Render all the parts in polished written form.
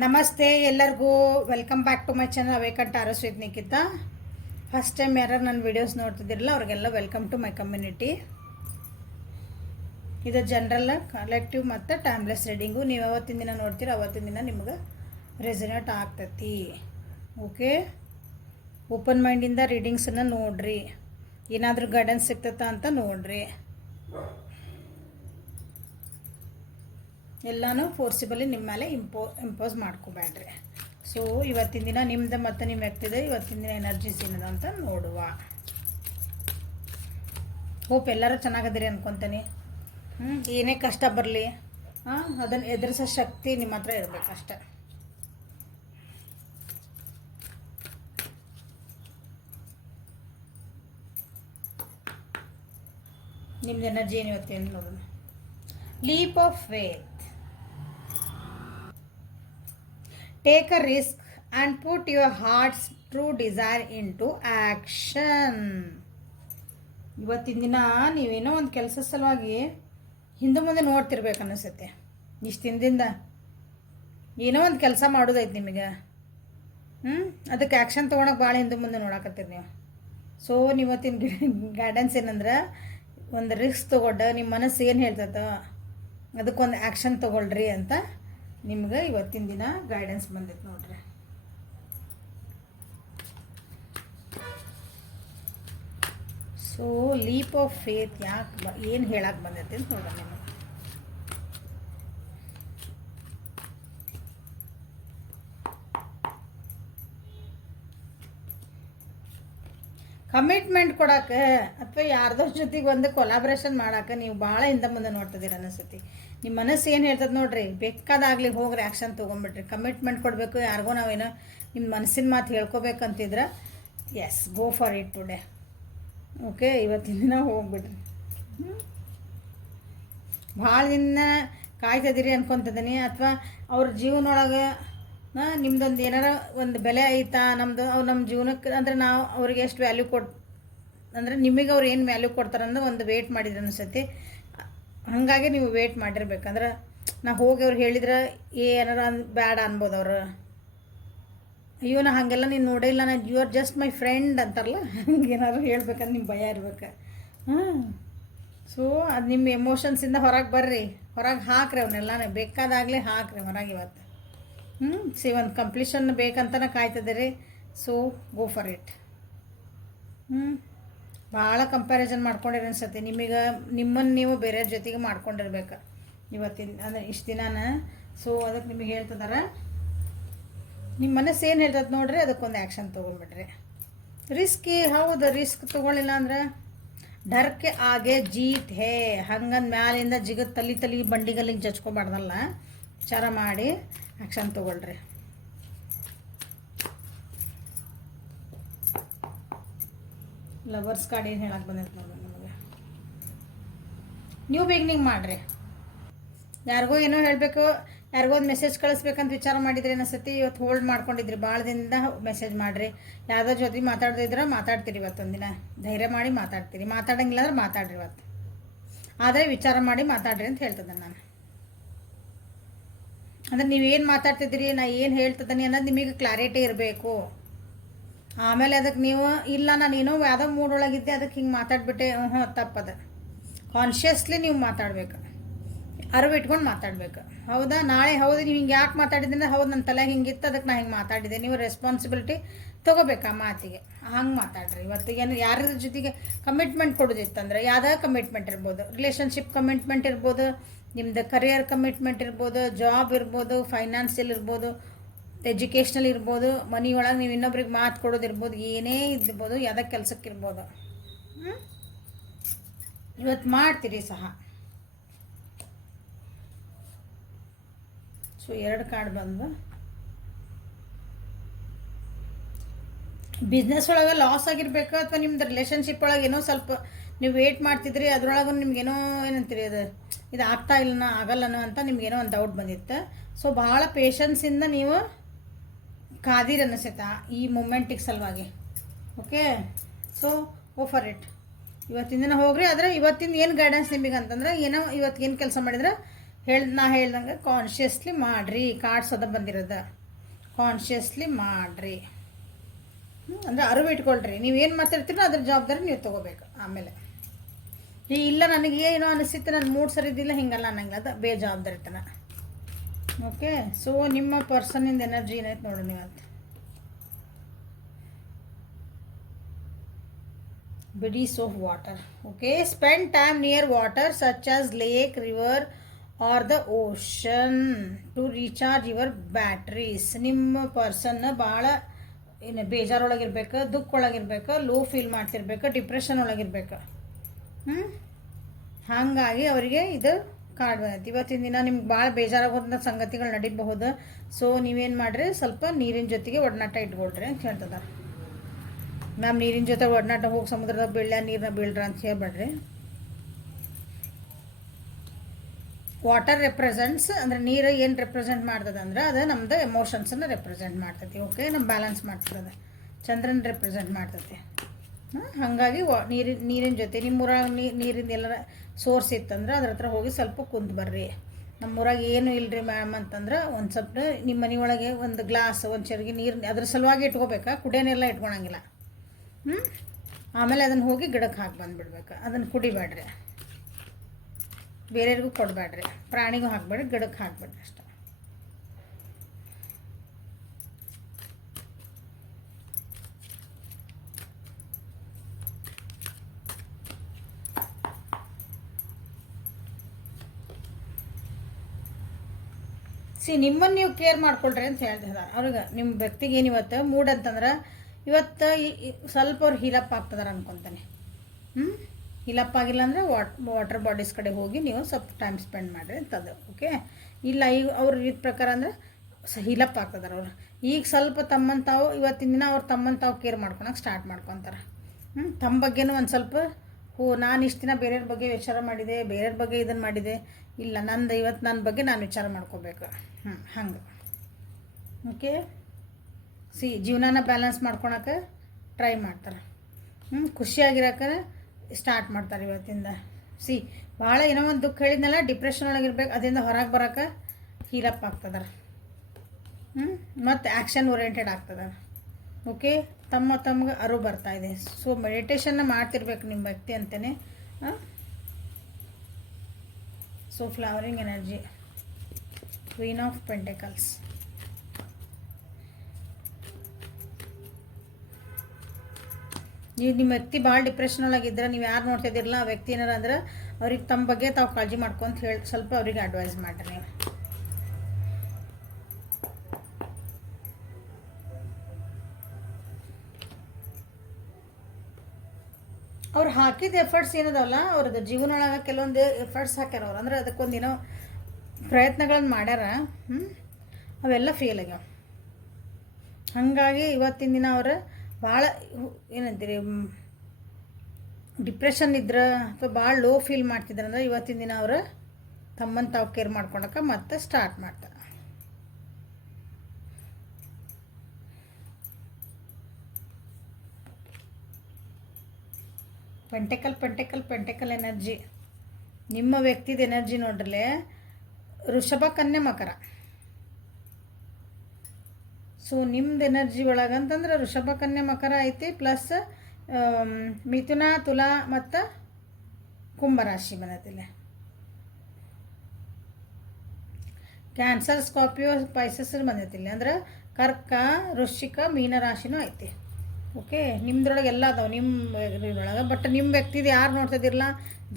ನಮಸ್ತೆ ಎಲ್ಲರಿಗೂ welcome back to my channel awaken tarots with Nikhita. First time ಯಾರು ನನ್ನ ವಿಡಿಯೋಸ್ ನೋಡ್ತಿದ್ದಿರಲ್ಲ ಅವ್ರಿಗೆಲ್ಲ ವೆಲ್ಕಮ್ ಟು ಮೈ ಕಮ್ಯುನಿಟಿ. ಇದು ಜನರಲ್ ಕಲೆಕ್ಟಿವ್ ಮತ್ತು ಟೈಮ್ಲೆಸ್ ರೀಡಿಂಗು. ನೀವು ಅವತ್ತಿನ ದಿನ ನೋಡ್ತೀರ ಅವತ್ತಿನ ದಿನ ನಿಮ್ಗೆ ರೆಸನೇಟ್ ಆಗ್ತೈತಿ. ಓಕೆ, ಓಪನ್ ಮೈಂಡಿಂದ ರೀಡಿಂಗ್ಸನ್ನು ನೋಡ್ರಿ, ಏನಾದರೂ ಗೈಡೆನ್ಸ್ ಸಿಗ್ತೈತಾ ಅಂತ ನೋಡ್ರಿ. ಎಲ್ಲನೂ ಫೋರ್ಸಿಬಲಿ ನಿಮ್ಮ ಮೇಲೆ ಇಂಪೋಸ್ ಮಾಡ್ಕೋಬೇಡ್ರಿ. ಸೊ ಇವತ್ತಿನ ದಿನ ನಿಮ್ದು ಮತ್ತು ನಿಮ್ಮ ವ್ಯಕ್ತಿದೆ ಇವತ್ತಿನ ದಿನ ಎನರ್ಜೀಸ್ ಏನದ ಅಂತ ನೋಡುವ. ಹೋಪ್ ಎಲ್ಲರೂ ಚೆನ್ನಾಗದಿರಿ ಅನ್ಕೊತೀನಿ. ಏನೇ ಕಷ್ಟ ಬರಲಿ ಅದನ್ನು ಎದುರಿಸೋ ಶಕ್ತಿ ನಿಮ್ಮ ಹತ್ರ ಇರಬೇಕಷ್ಟೆ. ನಿಮ್ದು ಎನರ್ಜಿ ಏನು ಇವತ್ತೇನು ನೋಡೋಣ. Leap of faith. Take a risk and put your heart's true desire into action. ಇವತ್ತಿನ ದಿನ ನೀವೇನೋ ಒಂದು ಕೆಲಸ ಸಲುವಾಗಿ ಹಿಂದೆ ಮುಂದೆ ನೋಡ್ತಿರ್ಬೇಕು ಅನ್ನಿಸುತ್ತೆ. ಇಷ್ಟು ದಿನದಿಂದ ಏನೋ ಒಂದು ಕೆಲಸ ಮಾಡೋದೈತೆ ನಿಮಗೆ. ಅದಕ್ಕೆ ಆ್ಯಕ್ಷನ್ ತೊಗೊಳಕ್ಕೆ ಭಾಳ ಹಿಂದೆ ಮುಂದೆ ನೋಡಕತ್ತೀರಿ ನೀವು. ಸೊ ಇವತ್ತಿನ ಗೈಡೆನ್ಸ್ ಏನಂದ್ರೆ, ಒಂದು ರಿಸ್ಕ್ ತೊಗೊಂಡು ನಿಮ್ಮ ಮನಸ್ಸು ಏನು ಹೇಳ್ತೈತೋ ಅದಕ್ಕೊಂದು ಆ್ಯಕ್ಷನ್ ತೊಗೊಳ್ರಿ ಅಂತ ನಿಮ್ಗೆ ಇವತ್ತಿನ ದಿನ ಗೈಡೆನ್ಸ್ ಬಂದೈತೆ ನೋಡ್ರಿ. ಸೊ ಲೀಪ್ ಆಫ್ ಫೇತ್ ಯಾಕೆ ಏನು ಹೇಳಕ್ಕೆ ಬಂದೈತೆ ಅಂತ ನೋಡೋಣ. ನಿಮಗೆ ಕಮಿಟ್ಮೆಂಟ್ ಕೊಡೋಕೆ ಅಥವಾ ಯಾರ್ದೋ ಜೊತೆಗೆ ಒಂದು ಕೊಲಾಬ್ರೇಷನ್ ಮಾಡೋಕೆ ನೀವು ಭಾಳ ಹಿಂದೆ ಮುಂದೆ ನೋಡ್ತಿದ್ದೀರ ಅನ್ನಿಸ್ತೈತಿ. ನಿಮ್ಮ ಮನಸ್ಸು ಏನು ಹೇಳ್ತದೆ ನೋಡ್ರಿ, ಬೇಕಾದಾಗಲಿ ಹೋಗ್ರಿ ಆ್ಯಕ್ಷನ್ ತೊಗೊಂಬಿಟ್ರಿ. ಕಮಿಟ್ಮೆಂಟ್ ಕೊಡಬೇಕು ಯಾರಿಗೋ ನಾವೇನೋ ನಿಮ್ಮ ಮನಸ್ಸಿನ ಮಾತು ಹೇಳ್ಕೊಬೇಕಂತಿದ್ರೆ yes go for it today. Okay, ಇವತ್ತಿನ ದಿನ ಹೋಗ್ಬಿಡ್ರಿ. ಭಾಳ ದಿನ ಕಾಯ್ತಿದ್ದೀರಿ ಅನ್ಕೊತಿದ್ದೀನಿ, ಅಥವಾ ಅವ್ರ ಜೀವನೊಳಗೆ ನಿಮ್ದೊಂದು ಏನಾರ ಒಂದು ಬೆಲೆ ಐತಾ ನಮ್ಮದು, ಅವ್ರು ನಮ್ಮ ಜೀವನಕ್ಕೆ ಅಂದರೆ ನಾವು ಅವ್ರಿಗೆ ಎಷ್ಟು ವ್ಯಾಲ್ಯೂ ಅಂದರೆ ನಿಮಗೆ ಅವ್ರು ಏನು ವ್ಯಾಲ್ಯೂ ಕೊಡ್ತಾರೆ ಅನ್ನೋ ಒಂದು ವೇಟ್ ಮಾಡಿದ್ರೆ ಅನಿಸುತ್ತೆ. ಹಾಗಾಗಿ ನೀವು ವೇಟ್ ಮಾಡಿರ್ಬೇಕಂದ್ರೆ ನಾ ಹೋಗಿ ಅವ್ರು ಹೇಳಿದ್ರೆ ಏನಾರ ಬ್ಯಾಡ ಅನ್ಬೋದು ಅವರು. ಅಯ್ಯೋ ನಾ ಹಾಗೆಲ್ಲ ನೀನು ನೋಡೇ ಇಲ್ಲ, ನಾನು you are just my friend ಅಂತಾರಲ್ಲ, ಹಂಗೇನಾದ್ರು ಹೇಳ್ಬೇಕಂದ್ರೆ ನಿಮ್ಮ ಭಯ ಇರ್ಬೇಕು. ಸೊ ಅದು ನಿಮ್ಮ ಎಮೋಷನ್ಸಿಂದ ಹೊರಗೆ ಬರ್ರಿ, ಹೊರಗೆ ಹಾಕ್ರಿ, ಅವನ್ನೆಲ್ಲ ಬೇಕಾದಾಗಲೇ ಹಾಕ್ರಿ ಹೊರಗೆ ಇವತ್ತು. ಒಂದು ಕಂಪ್ಲೀಷನ್ ಬೇಕಂತನೇ ಕಾಯ್ತದೆ. So go for it. ಭಾಳ ಕಂಪ್ಯಾರಿಸನ್ ಮಾಡ್ಕೊಂಡಿರಿ ಅನ್ಸತ್ತೆ ನಿಮಗೆ. ನಿಮ್ಮನ್ನು ನೀವು ಬೇರೆಯವ್ರ ಜೊತೆಗೆ ಮಾಡ್ಕೊಂಡಿರ್ಬೇಕು ಇವತ್ತಿನ ಅಂದರೆ ಇಷ್ಟು ದಿನಾನ. ಸೊ ಅದಕ್ಕೆ ನಿಮಗೆ ಹೇಳ್ತಿದಾರೆ, ನಿಮ್ಮ ಮನಸ್ಸು ಏನು ಹೇಳ್ತದೆ ನೋಡ್ರಿ, ಅದಕ್ಕೊಂದು ಆ್ಯಕ್ಷನ್ ತೊಗೊಂಡ್ಬಿಡ್ರಿ. ಹೌದು ರಿಸ್ಕ್ ತೊಗೊಳ್ಳಿಲ್ಲ ಅಂದ್ರೆ ಡರ್ಕೆ ಆಗೆ ಜೀತ್ ಹೇ, ಹಂಗಂದು ಮ್ಯಾಲಿಂದ ಜಿಗತ್ ತಲಿ ಬಂಡಿಗಲ್ಲಿಗೆ ಜಚ್ಕೊಬಾರ್ದಲ್ಲ. ವಿಚಾರ ಮಾಡಿ ಆ್ಯಕ್ಷನ್ ತೊಗೊಳ್ರಿ. ಲವರ್ಸ್ ಕಾರ್ಡ್ ಏನು ಹೇಳಕ್ಕೆ ಬಂದೈತೆ ನೋಡಿ ನಿಮಗೆ. ನೀವು ಬಿಗಿನಿಂಗ್ ಮಾಡಿರಿ. ಯಾರಿಗೋ ಏನೋ ಹೇಳಬೇಕು, ಯಾರಿಗೋ ಒಂದು ಮೆಸೇಜ್ ಕಳಿಸ್ಬೇಕಂತ ವಿಚಾರ ಮಾಡಿದ್ರಿ ಅನಿಸುತ್ತೆ. ಇವತ್ತು ಹೋಲ್ಡ್ ಮಾಡ್ಕೊಂಡಿದ್ರಿ, ಭಾಳ ದಿನದಿಂದ ಮೆಸೇಜ್ ಮಾಡಿರಿ. ಯಾವುದೋ ಜೊತೆ ಮಾತಾಡ್ದಿದ್ರೆ ಮಾತಾಡ್ತೀರಿ. ಇವತ್ತೊಂದು ದಿನ ಧೈರ್ಯ ಮಾಡಿ ಮಾತಾಡ್ತೀರಿ. ಮಾತಾಡೋಂಗಿಲ್ಲ ಅಂದ್ರೆ ಮಾತಾಡ್ರಿ ಇವತ್ತು, ಆದರೆ ವಿಚಾರ ಮಾಡಿ ಮಾತಾಡ್ರಿ ಅಂತ ಹೇಳ್ತದೆ ನಾನು. ಅಂದರೆ ನೀವೇನು ಮಾತಾಡ್ತಿದ್ದೀರಿ, ನಾ ಏನು ಹೇಳ್ತಿದ್ದೀನಿ ಅನ್ನೋದು ನಿಮಗೆ ಕ್ಲಾರಿಟಿ ಇರಬೇಕು. ಆಮೇಲೆ ಅದಕ್ಕೆ ನೀವು ಇಲ್ಲ ನಾನು ಏನೋ ಯಾವುದೋ ಮೂಡೊಳಗಿದ್ದೆ ಅದಕ್ಕೆ ಹಿಂಗೆ ಮಾತಾಡ್ಬಿಟ್ಟೆ, ತಪ್ಪದ. ಕಾನ್ಷಿಯಸ್ಲಿ ನೀವು ಮಾತಾಡಬೇಕು, ಅರಿವು ಇಟ್ಕೊಂಡು ಮಾತಾಡಬೇಕು. ಹೌದಾ, ನಾಳೆ ಹೌದು ನೀವು ಹಿಂಗೆ ಯಾಕೆ ಮಾತಾಡಿದ್ರೆ, ಹೌದು ನನ್ನ ತಲೆ ಹಿಂಗಿತ್ತು ಅದಕ್ಕೆ ನಾ ಹಿಂಗೆ ಮಾತಾಡಿದ್ದೆ. ನೀವು ರೆಸ್ಪಾನ್ಸಿಬಿಲಿಟಿ ತೊಗೋಬೇಕು ಆ ಮಾತಿಗೆ. ಹಂಗೆ ಮಾತಾಡ್ರಿ. ಇವತ್ತಿಗೇನು ಯಾರ ಜೊತೆಗೆ ಕಮಿಟ್ಮೆಂಟ್ ಕೊಡೋದಿತ್ತಂದ್ರೆ ಯಾವುದೇ ಕಮಿಟ್ಮೆಂಟ್ ಇರ್ಬೋದು, ರಿಲೇಷನ್ಶಿಪ್ ಕಮಿಟ್ಮೆಂಟ್ ಇರ್ಬೋದು, ನಿಮ್ಮದು ಕರಿಯರ್ ಕಮಿಟ್ಮೆಂಟ್ ಇರ್ಬೋದು, ಜಾಬ್ ಇರ್ಬೋದು, ಫೈನಾನ್ಸಿಯಲ್ ಇರ್ಬೋದು, ಎಜುಕೇಷ್ನಲ್ ಇರ್ಬೋದು, ಮನಿ ಒಳಗೆ ನೀವು ಇನ್ನೊಬ್ರಿಗೆ ಮಾತು ಕೊಡೋದಿರ್ಬೋದು, ಏನೇ ಇರ್ಬೋದು, ಯಾವುದೇ ಕೆಲಸಕ್ಕೆ ಇರ್ಬೋದು. ಇವತ್ತು ಮಾಡ್ತೀರಿ ಸಹ. ಸೊ 2 ಕಾರ್ಡ್ ಬಂದು ಬಿಸ್ನೆಸ್ ಒಳಗೆ ಲಾಸ್ ಆಗಿರ್ಬೇಕು, ಅಥವಾ ನಿಮ್ದು ರಿಲೇಷನ್ಶಿಪ್ ಒಳಗೆ ಏನೋ ಸ್ವಲ್ಪ ನೀವು ವೇಟ್ ಮಾಡ್ತಿದ್ರಿ, ಅದ್ರೊಳಗೆ ನಿಮ್ಗೇನೋ ಏನಂತೀರಿ ಇದು ಆಗ್ತಾ ಇಲ್ಲನೋ ಆಗಲ್ಲನೋ ಅಂತ ನಿಮ್ಗೇನೋ ಒಂದು ಡೌಟ್ ಬಂದಿತ್ತು. ಸೊ ಭಾಳ ಪೇಷನ್ಸಿಂದ ನೀವು ಕಾದಿರಿ ಅನ್ನಿಸುತ್ತಾ ಈ ಮೂಮೆಂಟಿಗೆ ಸಲುವಾಗಿ. Okay, so go for it. ಇವತ್ತಿನ ದಿನ ಹೋಗ್ರಿ. ಆದರೆ ಇವತ್ತಿನ ಏನು ಗೈಡೆನ್ಸ್ ನಿಮಗೆ ಅಂತಂದ್ರೆ, ಏನೋ ಇವತ್ತು ಏನು ಕೆಲಸ ಮಾಡಿದ್ರೆ ನಾ ಹೇಳ್ದಂಗೆ ಕಾನ್ಷಿಯಸ್ಲಿ ಮಾಡಿರಿ. ಕಾರ್ಡ್ಸ್ ಅದ ಬಂದಿರೋದ, ಕಾನ್ಷಿಯಸ್ಲಿ ಮಾಡಿರಿ. ಅಂದರೆ ಅರಿವು ಇಟ್ಕೊಳ್ರಿ. ನೀವೇನು ಮಾತಾಡ್ತೀರೋ ಅದ್ರ ಜವಾಬ್ದಾರಿ ನೀವು ತೊಗೋಬೇಕು. ಆಮೇಲೆ ಇಲ್ಲ ನನಗೆ ಏನೋ ಅನಿಸುತ್ತೆ, ನನ್ನ ಮೂಡ್ ಸರಿ ಇದ್ದಿಲ್ಲ, ಹಿಂಗಲ್ಲ ಅನ್ನಂಗಿಲ್ಲ, ಅದು ಬೇಜವಾಬ್ದಾರಿತನ. ಓಕೆ, ಸೊ ನಿಮ್ಮ ಪರ್ಸನಿಂದ ಎನರ್ಜಿ ಏನೈತೆ ನೋಡಿ ನೀವು ಅಂತ. Bodies of water. Okay, spend time near water such as lake, river or the ocean to recharge your batteries. ನಿಮ್ಮ ಪರ್ಸನ್ ಭಾಳ ಏನು ಬೇಜಾರೊಳಗಿರ್ಬೇಕು, ದುಃಖ ಒಳಗಿರ್ಬೇಕು, ಲೋ ಫೀಲ್ ಮಾಡ್ತಿರ್ಬೇಕು, ಡಿಪ್ರೆಷನ್ ಒಳಗಿರ್ಬೇಕು. ಹಾಗಾಗಿ ಅವರಿಗೆ ಇದು ಕಾರ್ಡ್ ಬಂದೈತಿ. ಇವತ್ತಿನ ದಿನ ನಿಮ್ಗೆ ಭಾಳ ಬೇಜಾರಾಗೋದಂಥ ಸಂಗತಿಗಳು ನಡೀಬಹುದು. ಸೊ ನೀವೇನು ಮಾಡಿರಿ, ಸ್ವಲ್ಪ ನೀರಿನ ಜೊತೆಗೆ ಒಡನಾಟ ಇಟ್ಕೊಳ್ರಿ ಅಂತ ಹೇಳ್ತದ. ಮ್ಯಾಮ್ ನೀರಿನ ಜೊತೆ ಒಡನಾಟ ಹೋಗಿ ಸಮುದ್ರದ ಬೀಳ್ಯ ನೀರನ್ನ ಬೀಳ್ರ ಅಂತ ಹೇಳ್ಬೇಡ್ರಿ. ವಾಟರ್ ರೆಪ್ರೆಸೆಂಟ್ಸ್ ಅಂದರೆ ನೀರು ಏನು ರೆಪ್ರೆಸೆಂಟ್ ಮಾಡ್ತದೆ ಅಂದ್ರೆ ಅದು ನಮ್ಮದು ಎಮೋಷನ್ಸನ್ನು ರೆಪ್ರೆಸೆಂಟ್ ಮಾಡ್ತೈತಿ. ಓಕೆ, ನಮ್ಮ ಬ್ಯಾಲೆನ್ಸ್ ಮಾಡ್ತದೆ. ಚಂದ್ರನ ರೆಪ್ರೆಸೆಂಟ್ ಮಾಡ್ತೈತಿ. ಹಾಗಾಗಿ ನೀರಿನ ಜೊತೆ ನಿಮ್ಮೂರಾಗ ನೀರಿಂದ ಎಲ್ಲರ ಸೋರ್ಸ್ ಇತ್ತಂದ್ರೆ ಅದ್ರ ಹತ್ರ ಹೋಗಿ ಸ್ವಲ್ಪ ಕುಂತು ಬರ್ರಿ. ನಮ್ಮೂರಾಗ ಏನು ಇಲ್ಲರಿ ಮ್ಯಾಮ್ ಅಂತಂದ್ರೆ ಒಂದು ಸ್ವಲ್ಪ ನಿಮ್ಮ ಮನೆಯೊಳಗೆ ಒಂದು ಗ್ಲಾಸ್, ಒಂದು ಚರಿಗೆ ನೀರು ಅದ್ರ ಸಲುವಾಗಿ ಇಟ್ಕೋಬೇಕಾ, ಕುಡಿಯೋನೆಲ್ಲ ಇಟ್ಕೊಳಂಗಿಲ್ಲ. ಆಮೇಲೆ ಅದನ್ನು ಹೋಗಿ ಗಿಡಕ್ಕೆ ಹಾಕಿ ಬಂದುಬಿಡ್ಬೇಕು. ಅದನ್ನು ಕುಡಿಬೇಡ್ರಿ, ಬೇರೆಯವ್ರಿಗೂ ಕೊಡಬೇಡ್ರಿ, ಪ್ರಾಣಿಗೂ ಹಾಕಬೇಡ್ರಿ, ಗಿಡಕ್ಕೆ ಹಾಕ್ಬೇಡ್ರಿ ಅಷ್ಟೆ. ನಿಮ್ಮನ್ನು ನೀವು ಕೇರ್ ಮಾಡ್ಕೊಳ್ರಿ ಅಂತ ಹೇಳ್ತಿದ್ದಾರೆ ಅವ್ರಿಗೆ. ನಿಮ್ಮ ವ್ಯಕ್ತಿಗೆ ಏನು ಇವತ್ತು ಮೂಡ್ ಅಂತಂದ್ರೆ ಇವತ್ತು ಸ್ವಲ್ಪ ಅವ್ರು ಹೀಲಪ್ ಆಗ್ತದಾರ ಅನ್ಕೊತಾನೆ. ಹೀಲಪ್ ಆಗಿಲ್ಲ ಅಂದರೆ ವಾಟರ್ ಬಾಡೀಸ್ ಕಡೆ ಹೋಗಿ ನೀವು ಸ್ವಲ್ಪ ಟೈಮ್ ಸ್ಪೆಂಡ್ ಮಾಡಿರಿ ಅಂತದ್ದು. ಓಕೆ, ಇಲ್ಲ ಈಗ ಅವ್ರ ರೀತಿ ಪ್ರಕಾರ ಅಂದರೆ ಹೀಲಪ್ ಆಗ್ತದಾರ ಅವ್ರು. ಈಗ ಸ್ವಲ್ಪ ತಮ್ಮನ್ನು ತಾವು ಇವತ್ತಿನ ದಿನ ಅವ್ರು ತಮ್ಮನ್ನು ತಾವು ಕೇರ್ ಮಾಡ್ಕೊಳಕ್ಕೆ ಸ್ಟಾರ್ಟ್ ಮಾಡ್ಕೊತಾರೆ. ತಮ್ಮ ಬಗ್ಗೆನೂ ಒಂದು ಸ್ವಲ್ಪ ನಾನು ಇಷ್ಟು ದಿನ ಬೇರೆಯವ್ರ ಬಗ್ಗೆ ವಿಚಾರ ಮಾಡಿದೆ, ಬೇರೆಯವ್ರ ಬಗ್ಗೆ ಇದನ್ನು ಮಾಡಿದೆ, ಇಲ್ಲ ನಂದು ಇವತ್ತು ನನ್ನ ಬಗ್ಗೆ ನಾನು ವಿಚಾರ ಮಾಡ್ಕೋಬೇಕು. ಹಂಗೆ. ಓಕೆ, ಜೀವನನ ಬ್ಯಾಲೆನ್ಸ್ ಮಾಡ್ಕೊಳಕ್ಕೆ ಟ್ರೈ ಮಾಡ್ತಾರೆ. ಖುಷಿಯಾಗಿರೋಕೆ ಸ್ಟಾರ್ಟ್ ಮಾಡ್ತಾರೆ ಇವತ್ತಿಂದ. ಭಾಳ ಏನೋ ಒಂದು ದುಃಖ ಹೇಳಿದ್ನಲ್ಲ, ಡಿಪ್ರೆಷನ್ ಒಳಗಿರ್ಬೇಕು, ಅದರಿಂದ ಹೊರಗೆ ಬರೋಕೆ ಹೀಲಪ್ ಆಗ್ತದಾರ. ಮತ್ತು ಆ್ಯಕ್ಷನ್ ಓರಿಯೆಂಟೆಡ್ ಆಗ್ತದ. ಓಕೆ, ತಮಗೆ ಅರಿವು ಬರ್ತಾಯಿದೆ. ಸೊ ಮೆಡಿಟೇಷನ್ನ ಮಾಡ್ತಿರ್ಬೇಕು ನಿಮ್ಮ ವ್ಯಕ್ತಿ ಅಂತಲೇ. So flowering energy, queen of pentacles. ನೀವು ನಿಮ್ಮ ವ್ಯಕ್ತಿ ಭಾಳ ಡಿಪ್ರೆಷನ್ ಒಳಗಿದ್ರೆ ನೀವು ಯಾರು ನೋಡ್ತಿದ್ದೀರಲ್ಲ ಆ ವ್ಯಕ್ತಿ ಏನಾರ ಅಂದ್ರೆ ಅವ್ರಿಗೆ ತಮ್ಮ ಬಗ್ಗೆ ತಾವು ಕಾಳಜಿ ಮಾಡ್ಕೊಂತ ಹೇಳಿ ಸ್ವಲ್ಪ ಅವ್ರಿಗೆ ಅಡ್ವೈಸ್ ಮಾಡಿರಿ. ಅವ್ರು ಹಾಕಿದ ಎಫರ್ಟ್ಸ್ ಏನದವಲ್ಲ, ಅವ್ರದ್ದು ಜೀವನ ಒಳಗೆ ಕೆಲವೊಂದು ಎಫರ್ಟ್ಸ್ ಹಾಕ್ಯಾರ ಅವ್ರು, ಅಂದ್ರೆ ಅದಕ್ಕೊಂದೇನೋ ಪ್ರಯತ್ನಗಳನ್ನು ಮಾಡ್ಯಾರ. ಅವೆಲ್ಲ ಫೇಲ್ ಆಗ್ಯಾವ. ಹಾಗಾಗಿ ಇವತ್ತಿನ ದಿನ ಅವ್ರು ಭಾಳ ಏನಂತೀರಿ ಡಿಪ್ರೆಷನ್ ಇದ್ರೆ ಅಥವಾ ಭಾಳ ಲೋ ಫೀಲ್ ಮಾಡ್ತಿದ್ರೆ ಅಂದ್ರೆ ಇವತ್ತಿನ ದಿನ ಅವರು ತಮ್ಮನ್ನು ತಾವು ಕೇರ್ ಮಾಡ್ಕೊಳಕ್ಕೆ ಮತ್ತೆ ಸ್ಟಾರ್ಟ್ ಮಾಡ್ತಾರೆ. ಪೆಂಟೆಕಲ್ ಎನರ್ಜಿ, ನಿಮ್ಮ ವ್ಯಕ್ತಿದ ಎನರ್ಜಿ ನೋಡ್ರಲೆ ವೃಷಭ, ಕನ್ಯೆ, ಮಕರ. ಸೊ ನಿಮ್ದು ಎನರ್ಜಿ ಒಳಗಂತಂದ್ರೆ ವೃಷಭ, ಕನ್ಯೆ, ಮಕರ ಐತಿ, ಪ್ಲಸ್ ಮಿಥುನ, ತುಲಾ ಮತ್ತು ಕುಂಭರಾಶಿ ಬಂದೈತಿಲ್ಲ. ಕ್ಯಾನ್ಸರ್, ಸ್ಕಾರ್ಪಿಯೋ, ಸ್ಪೈಸಸ್ ಬಂದೈತಿಲ್ಲ. ಅಂದ್ರೆ ಕರ್ಕ, ವೃಶ್ಚಿಕ, ಮೀನ ರಾಶಿನೂ ಐತಿ. ಓಕೆ, ನಿಮ್ದ್ರೊಳಗೆ ಎಲ್ಲ ಅದಾವೆ ನಿಮ್ಮ ಇದ್ರೊಳಗೆ. ಬಟ್ ನಿಮ್ಮ ವ್ಯಕ್ತಿದು ಯಾರು ನೋಡ್ತಿದ್ದಿರಲ್ಲ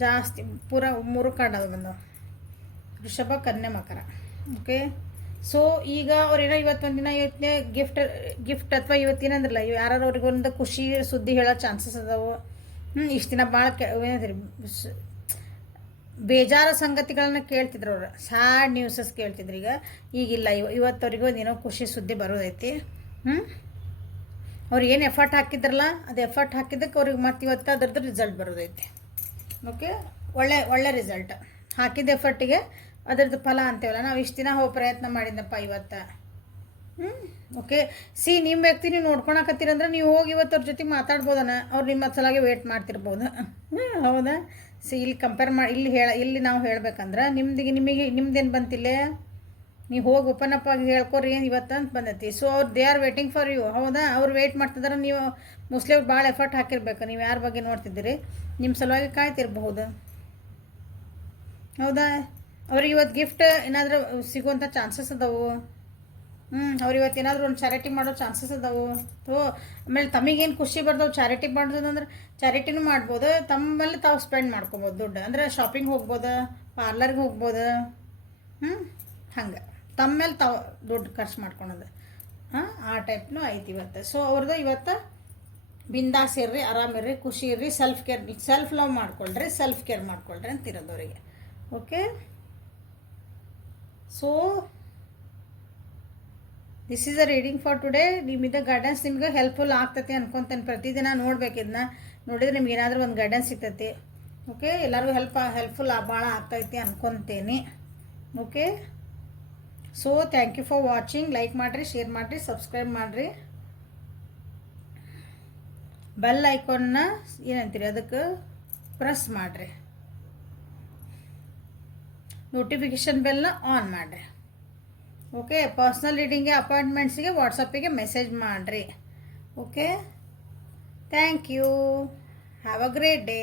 ಜಾಸ್ತಿ ಪೂರ 3 ಕಾರ್ಡ್ ಅದು ಬಂದವು, ವೃಷಭ, ಕನ್ಯೆ, ಮಕರ. ಓಕೆ, ಸೊ ಈಗ ಅವ್ರೇನೋ ಇವತ್ತೊಂದು ದಿನ ಇವತ್ತೇ ಗಿಫ್ಟ್ ಅಥವಾ ಇವತ್ತೇನಂದ್ರಲ್ಲ ಯಾರು ಅವ್ರಿಗೊಂದು ಖುಷಿ ಸುದ್ದಿ ಹೇಳೋ ಚಾನ್ಸಸ್ ಅದಾವೆ. ಇಷ್ಟು ದಿನ ಭಾಳ ಏನಂತೀರಿ ಬೇಜಾರ ಸಂಗತಿಗಳನ್ನ ಕೇಳ್ತಿದ್ರು ಅವ್ರು, ಸ್ಯಾಡ್ ನ್ಯೂಸಸ್ ಕೇಳ್ತಿದ್ರು. ಈಗಿಲ್ಲ, ಇವತ್ತವ್ರಿಗೆ ಒಂದೇನೋ ಖುಷಿ ಸುದ್ದಿ ಬರೋದೈತಿ. ಅವ್ರು ಏನು ಎಫರ್ಟ್ ಹಾಕಿದ್ರಲ್ಲ ಅದು ಎಫರ್ಟ್ ಹಾಕಿದ್ದಕ್ಕೆ ಅವ್ರಿಗೆ ಮತ್ತೆ ಇವತ್ತು ಅದ್ರದ್ದು ರಿಸಲ್ಟ್ ಬರೋದೈತಿ. ಓಕೆ, ಒಳ್ಳೆ ರಿಸಲ್ಟ್. ಹಾಕಿದ ಎಫರ್ಟಿಗೆ ಅದರದ್ದು ಫಲ ಅಂತೇವಲ್ಲ, ನಾವು ಇಷ್ಟು ದಿನ ಪ್ರಯತ್ನ ಮಾಡಿದ್ದಪ್ಪ, ಇವತ್ತು ಹ್ಞೂ ಓಕೆ ಸಿ ನಿಮ್ಮ ವ್ಯಕ್ತಿ ನೀವು ನೋಡ್ಕೊಳಕತ್ತೀರಂದ್ರೆ ನೀವು ಹೋಗಿ ಇವತ್ತು ಅವ್ರ ಜೊತೆ ಮಾತಾಡ್ಬೋದನ ಅವ್ರು ನಿಮ್ಮ ಸಲಾಗೆ ವೇಟ್ ಮಾಡ್ತಿರ್ಬೋದು. ಹೌದಾ? ಸಿ ಇಲ್ಲಿ ಕಂಪೇರ್ ಮಾಡಿ ಇಲ್ಲಿ ನಾವು ಹೇಳ್ಬೇಕಂದ್ರೆ ನಿಮ್ದೇನು ಬಂತಿಲ್ಲ, ನೀವು ಹೋಗಿ ಓಪನ್ ಅಪ್ ಆಗಿ ಹೇಳ್ಕೊರಿ ಏನು ಇವತ್ತು ಅಂತ ಬಂದೈತಿ. ಸೊ ಅವ್ರು they are waiting for you. ಹೌದಾ? ಅವ್ರು ವೇಟ್ ಮಾಡ್ತಿದ್ದಾರೆ. ನೀವು ಮೋಸ್ಟ್ಲಿ ಅವ್ರು ಭಾಳ ಎಫರ್ಟ್ ಹಾಕಿರ್ಬೇಕು. ನೀವು ಯಾರ ಬಗ್ಗೆ ನೋಡ್ತಿದ್ದೀರಿ ನಿಮ್ಮ ಸಲುವಾಗಿ ಕಾಯ್ತಿರ್ಬಹುದು. ಹೌದಾ? ಅವ್ರಿಗೆ ಇವತ್ತು ಗಿಫ್ಟ್ ಏನಾದರೂ ಸಿಗುವಂಥ ಚಾನ್ಸಸ್ ಅದಾವು. ಅವ್ರು ಇವತ್ತು ಏನಾದರೂ ಒಂದು ಚಾರಿಟಿ ಮಾಡೋ ಚಾನ್ಸಸ್ ಅದಾವು. ಆಮೇಲೆ ತಮಗೇನು ಖುಷಿ ಬರ್ದವು ಚಾರಿಟಿ ಮಾಡೋದಂದ್ರೆ ಚಾರಿಟಿನೂ ಮಾಡ್ಬೋದು. ತಮ್ಮಲ್ಲಿ ತಾವು ಸ್ಪೆಂಡ್ ಮಾಡ್ಕೊಬೋದು ದುಡ್ಡು. ಅಂದರೆ ಶಾಪಿಂಗ್ ಹೋಗ್ಬೋದು, ಪಾರ್ಲರ್ಗೆ ಹೋಗ್ಬೋದು. ಹಂಗೆ ತಮ್ಮ ಮೇಲೆ ತಾವು ದುಡ್ಡು ಖರ್ಚು ಮಾಡ್ಕೊಳೋದು. ಆ ಟೈಪ್ನೂ ಐತಿ ಇವತ್ತು. ಸೊ ಅವ್ರದ್ದು ಇವತ್ತು ಬಿಂದಾಸ್ ಇರ್ರಿ, ಆರಾಮಿರ್ರಿ, ಖುಷಿ ಇರ್ರಿ, ಸೆಲ್ಫ್ ಲವ್ ಮಾಡ್ಕೊಳ್ರಿ, ಸೆಲ್ಫ್ ಕೇರ್ ಮಾಡ್ಕೊಳ್ರಿ ಅಂತಿರೋದು ಅವರಿಗೆ. Okay, so this is a reading for today. ನಿಮ್ಮಿಂದ ಗೈಡೆನ್ಸ್ ನಿಮ್ಗೆ ಹೆಲ್ಪ್ಫುಲ್ ಆಗ್ತೈತಿ ಅನ್ಕೊತೇನೆ. ಪ್ರತಿದಿನ ನೋಡ್ಬೇಕು, ಇದನ್ನ ನೋಡಿದ್ರೆ ನಿಮ್ಗೆ ಏನಾದರೂ ಒಂದು ಗೈಡೆನ್ಸ್ ಸಿಗ್ತೈತಿ. ಓಕೆ, ಎಲ್ಲರಿಗೂ ಹೆಲ್ಪ್ಫುಲ್ ಭಾಳ ಆಗ್ತೈತಿ ಅನ್ಕೊತೇನೆ. Okay, so thank you for watching. Like ಮಾಡಿರಿ, ಶೇರ್ ಮಾಡಿರಿ, ಸಬ್ಸ್ಕ್ರೈಬ್ ಮಾಡಿರಿ. ಬೆಲ್ ಐಕಾನ್ನ ಏನಂತೀರಿ ಅದಕ್ಕೆ ಪ್ರೆಸ್ ಮಾಡಿರಿ. ನೋಟಿಫಿಕೇಷನ್ ಬೆಲ್ನ ಆನ್ ಮಾಡಿರಿ. ಓಕೆ, ಪರ್ಸ್ನಲ್ ರೀಡಿಂಗ್ಗೆ ಅಪಾಯಿಂಟ್ಮೆಂಟ್ಸಿಗೆ ವಾಟ್ಸಪ್ಪಿಗೆ ಮೆಸೇಜ್ ಮಾಡಿರಿ. Okay, thank you. Have a great day.